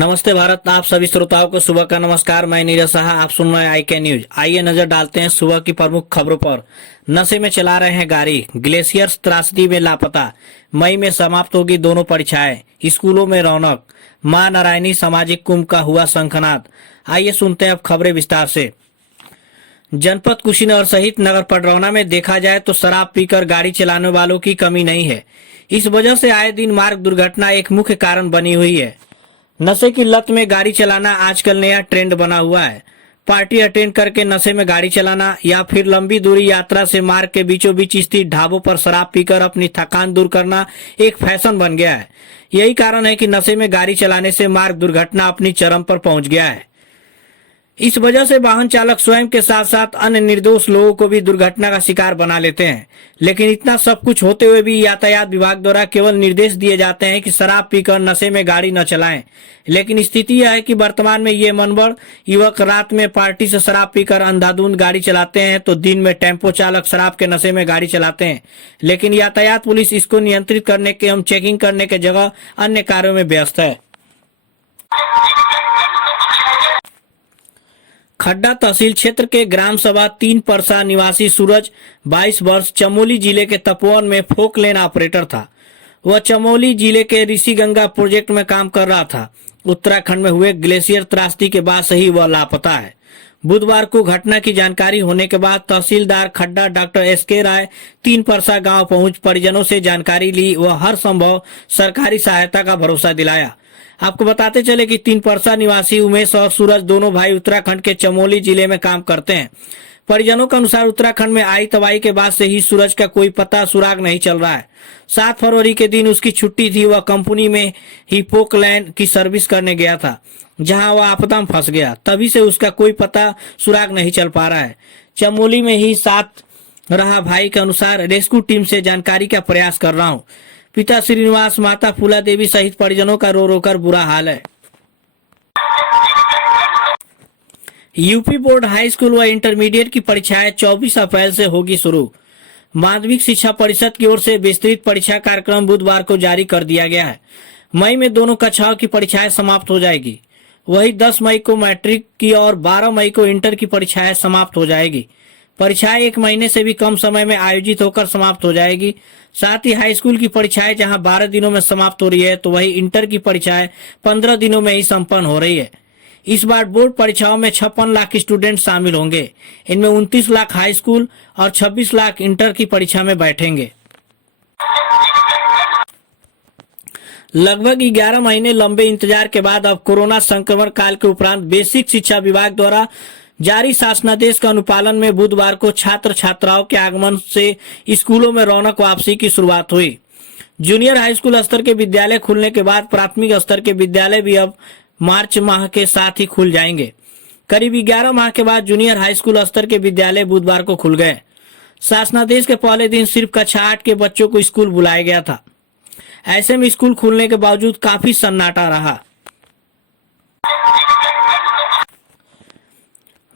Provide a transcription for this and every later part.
नमस्ते भारत। आप सभी श्रोताओं को सुबह का नमस्कार। मैं नीरज साहा, आप सुन रहे हैं IK न्यूज। आइए नजर डालते हैं सुबह की प्रमुख खबरों पर। नशे में चला रहे हैं गाड़ी, ग्लेशियर्स त्रासदी में लापता, मई में समाप्त होगी दोनों परीक्षाएं, स्कूलों में रौनक, मां नारायणी सामाजिक कुंभ का हुआ शंखनाद। आइए सुनते हैं अब खबरें विस्तार से। जनपद कुशीनगर सहित नगर पडरौना में देखा जाए तो शराब पीकर गाड़ी चलाने वालों की कमी नहीं है। इस वजह से आए दिन मार्ग दुर्घटना एक मुख्य कारण बनी हुई है। नशे की लत में गाड़ी चलाना आजकल नया ट्रेंड बना हुआ है। पार्टी अटेंड करके नशे में गाड़ी चलाना या फिर लंबी दूरी यात्रा से मार्ग के बीचों बीच स्थित ढाबों पर शराब पीकर अपनी थकान दूर करना एक फैशन बन गया है। यही कारण है कि नशे में गाड़ी चलाने से मार्ग दुर्घटना अपनी चरम पर पहुंच गया है। इस वजह से वाहन चालक स्वयं के साथ साथ अन्य निर्दोष लोगों को भी दुर्घटना का शिकार बना लेते हैं। लेकिन इतना सब कुछ होते हुए भी यातायात विभाग द्वारा केवल निर्देश दिए जाते हैं कि शराब पीकर नशे में गाड़ी न चलाएं। लेकिन स्थिति यह है कि वर्तमान में ये मनबड़ युवक रात में पार्टी से शराब पीकर अंधाधुंध गाड़ी चलाते हैं तो दिन में टेम्पो चालक शराब के नशे में गाड़ी चलाते हैं। लेकिन यातायात पुलिस इसको नियंत्रित करने के एवं चेकिंग करने के जगह अन्य कार्यों में व्यस्त है। खड्डा तहसील क्षेत्र के ग्राम सभा 3 परसा निवासी सूरज 22 वर्ष चमोली जिले के तपोवन में फोक लेन ऑपरेटर था। वह चमोली जिले के ऋषिगंगा प्रोजेक्ट में काम कर रहा था। उत्तराखंड में हुए ग्लेशियर त्रासदी के बाद से ही वह लापता है। बुधवार को घटना की जानकारी होने के बाद तहसीलदार खड्डा डॉक्टर SK राय 3 परसा गांव पहुंच परिजनों से जानकारी ली। वह हर संभव सरकारी सहायता का भरोसा दिलाया। आपको बताते चले कि 3 परसा निवासी उमेश और सूरज दोनों भाई उत्तराखंड के चमोली जिले में काम करते हैं। परिजनों के अनुसार उत्तराखंड में आई तबाही के बाद से ही सूरज का कोई पता सुराग नहीं चल रहा है। 7 फरवरी के दिन उसकी छुट्टी थी। वह कंपनी में ही पोकलैंड की सर्विस करने गया था, जहां वह आपदा में फंस गया। तभी से उसका कोई पता सुराग नहीं चल पा रहा है। चमोली में ही साथ रहा भाई के अनुसार रेस्क्यू टीम से जानकारी का प्रयास कर रहा हूँ। पिता श्रीनिवास, माता फूला देवी सहित परिजनों का रो रो कर बुरा हाल है। यूपी बोर्ड हाई स्कूल व इंटरमीडिएट की परीक्षाएं 24 अप्रैल से होगी शुरू। माध्यमिक शिक्षा परिषद की ओर से विस्तृत परीक्षा कार्यक्रम बुधवार को जारी कर दिया गया है। मई में दोनों कक्षाओं की परीक्षाएं समाप्त हो जाएगी। वहीं 10 मई को मैट्रिक की और 12 मई को इंटर की परीक्षाएं समाप्त हो जाएगी। परीक्षाएं 1 महीने से भी कम समय में आयोजित होकर समाप्त हो जाएगी। साथ ही हाई स्कूल की परीक्षाएं जहां 12 दिनों में समाप्त हो रही है तो वहीं इंटर की परीक्षाएं 15 दिनों में ही संपन्न हो रही है। इस बार बोर्ड परीक्षाओं में 56 लाख स्टूडेंट शामिल होंगे। इनमें 29 लाख हाई स्कूल और 26 लाख इंटर की परीक्षा में बैठेंगे। लगभग 11 महीने लंबे इंतजार के बाद अब कोरोना संक्रमण काल के उपरांत बेसिक शिक्षा विभाग द्वारा जारी शासनादेश के अनुपालन में बुधवार को छात्र छात्राओं के आगमन से स्कूलों में रौनक वापसी की शुरुआत हुई। जूनियर हाई स्कूल स्तर के विद्यालय खुलने के बाद प्राथमिक स्तर के विद्यालय भी अब मार्च माह के साथ ही खुल जाएंगे। करीब 11 माह के बाद जूनियर हाई स्कूल स्तर के विद्यालय बुधवार को खुल गए। शासनादेश के पहले दिन सिर्फ कक्षा 8 के बच्चों को स्कूल बुलाया गया था। ऐसे में स्कूल खुलने के बावजूद काफी सन्नाटा रहा।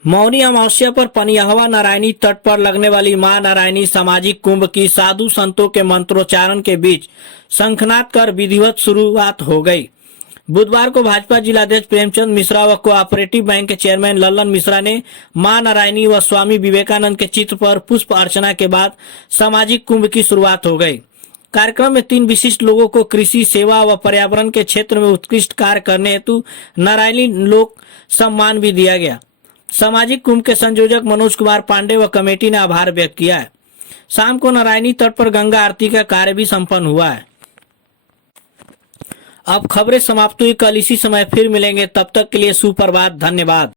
मौनी अमावस्या पर पनियहवा नारायणी तट पर लगने वाली मां नारायणी सामाजिक कुंभ की साधु संतों के मंत्रोच्चारण के बीच शंखनाद कर विधिवत शुरुआत हो गई। बुधवार को भाजपा जिलाध्यक्ष प्रेमचंद मिश्रा व कोऑपरेटिव बैंक के चेयरमैन लल्लन मिश्रा ने मां नारायणी व स्वामी विवेकानंद के चित्र पर पुष्प अर्चना के बाद सामाजिक कुंभ की शुरुआत हो गई। कार्यक्रम में 3 विशिष्ट लोगों को कृषि, सेवा व पर्यावरण के क्षेत्र में उत्कृष्ट कार्य करने हेतु नारायणी लोक सम्मान भी दिया गया। सामाजिक कुंभ के संयोजक मनोज कुमार पांडे व कमेटी ने आभार व्यक्त किया है। शाम को नारायणी तट पर गंगा आरती का कार्य भी संपन्न हुआ है। अब खबरें समाप्त हुई। कल इसी समय फिर मिलेंगे। तब तक के लिए सुप्रभात। धन्यवाद।